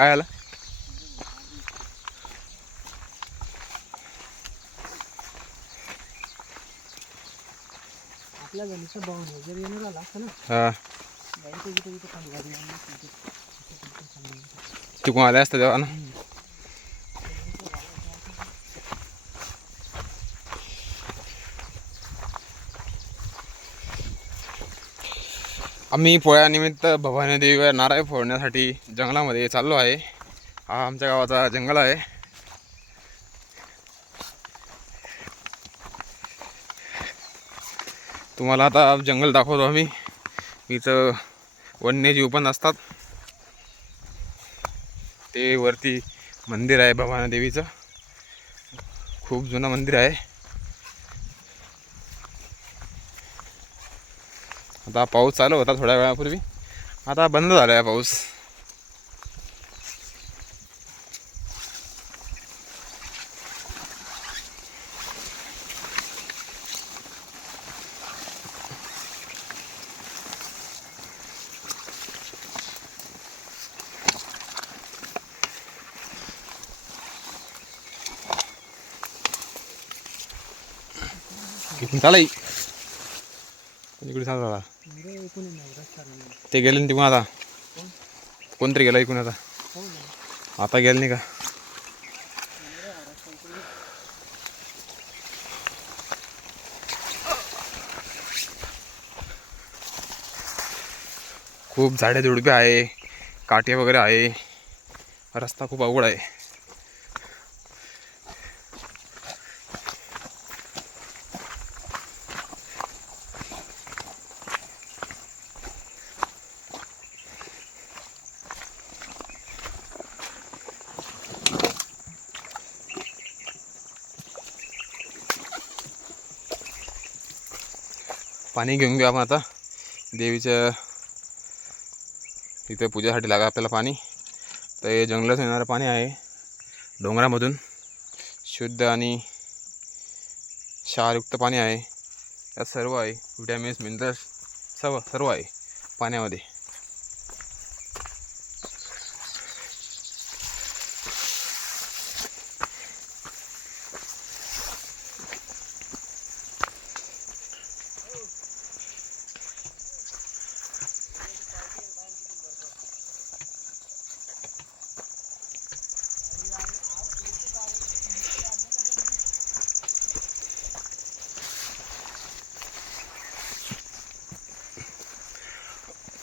काय आला? आपल्या गणेशा भाऊ जर येणार आला असता ना हा खाली तिकडून आले असतं तेव्हा ना. आम्ही पोळ्यानिमित्त भवानी देवीवर नारळ फोडण्यासाठी जंगलामध्ये चाललो आहे. हा आमच्या गावाचा जंगल आहे. तुम्हाला आता जंगल दाखवतो आम्ही. इथं वन्यजीव पण असतात. ते वरती मंदिर आहे भवानी देवीचं, खूप जुनं मंदिर आहे. आता पाऊस चालू होता थोड्या वेळापूर्वी, आता बंद झाला आहे पाऊस. चालाय इकडे चालू झाला. ते गेले ना तिकडून. आता कोणतरी गेला इकडून. आता गेलं नाही का? खूप झाडे झुडपे आहे, काटे वगैरे आहे. रस्ता खूप अवघड आहे. पाणी घेऊन घेऊ आपण आता. देवीच्या इथे पूजेसाठी लागा आपल्याला पाणी. तर हे जंगलात येणारं पाणी आहे, डोंगरामधून शुद्ध आणि क्षारयुक्त पाणी आहे. त्यात सर्व आहे, विटॅमिन्स मिनरल्स सर्व आहे पाण्यामध्ये.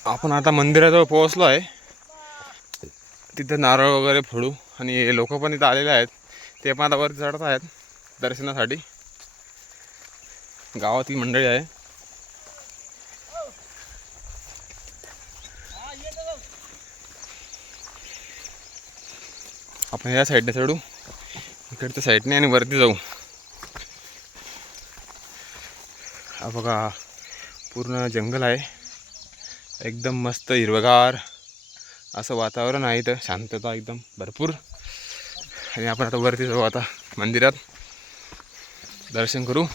आपण आता मंदिराजवळ पोहोचलो आहे. तिथे नारळ वगैरे फोडू. आणि लोक पण इथं आलेले आहेत, ते पण आता वरती चढत आहेत दर्शनासाठी. गावातील मंडळी आहे. आपण या साईडने चढू, इकडच्या साईडने, आणि वरती जाऊ. हा बघा पूर्ण जंगल आहे, एकदम मस्त हिरवगार असं वातावरण आहे इथं, शांतता एकदम भरपूर. आणि आपण आता वरती जाऊ, आता मंदिरात दर्शन करू.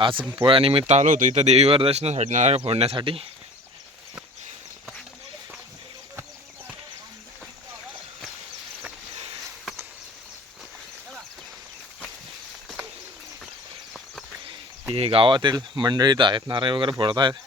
आज पोळ्यानिमित्त आलो होतो इथं देवीवर दर्शनासाठी, नारळ फोडण्यासाठी. हे गावातील मंडळी तर आहेत, नारळ वगैरे फोडत आहेत.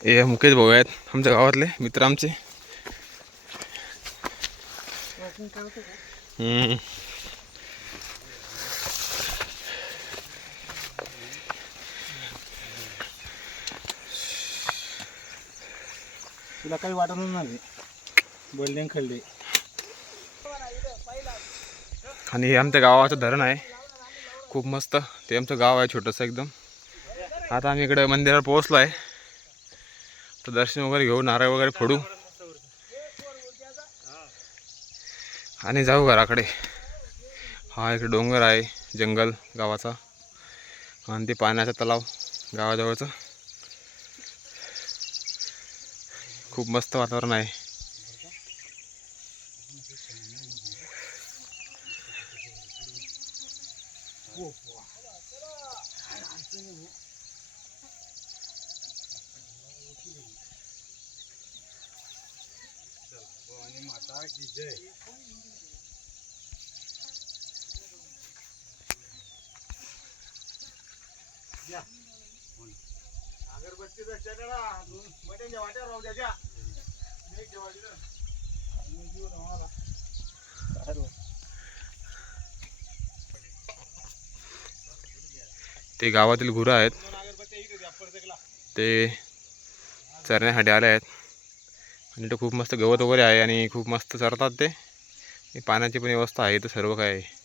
हे मुकेश भाऊ आहेत, आमच्या गावातले मित्र आमचे. तुला काही वाटत नाही बिल्डिंग खाल्ली. आणि हे आमच्या गावाचं धरण आहे, खूप मस्त. ते आमचं गाव आहे छोटंसं एकदम. आता आम्ही इकडे मंदिरावर पोहोचलो आहे. तर दर्शन वगैरे घेऊ, नारळ वगैरे फोडू आणि जाऊ घराकडे. हा इकडे डोंगर आहे, जंगल गावाचा, आणि ते पाण्याचा तलाव गावाजवळचं. खूप मस्त वातावरण आहे. ते गावातील गुरं आहेत, ते चरण्यासाठी आले आहेत. आणि इथं खूप मस्त गवत वगैरे आहे आणि खूप मस्त चरतात ते. पाण्याची पण व्यवस्था आहे इथं, सर्व काय आहे.